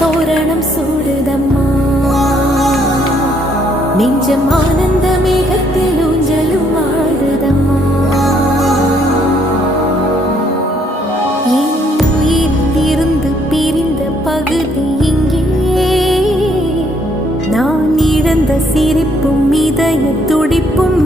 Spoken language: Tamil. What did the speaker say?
தோரணம் சூடுதம்மா நெஞ்சம் ஆனந்த மேகத்தில் ஊஞ்சலும் ஆடுதம்மா என் உயிரிலிருந்து பிரிந்த பகுதி இங்கே நான் இழந்த சிரிப்பும் இதய துடிப்பும்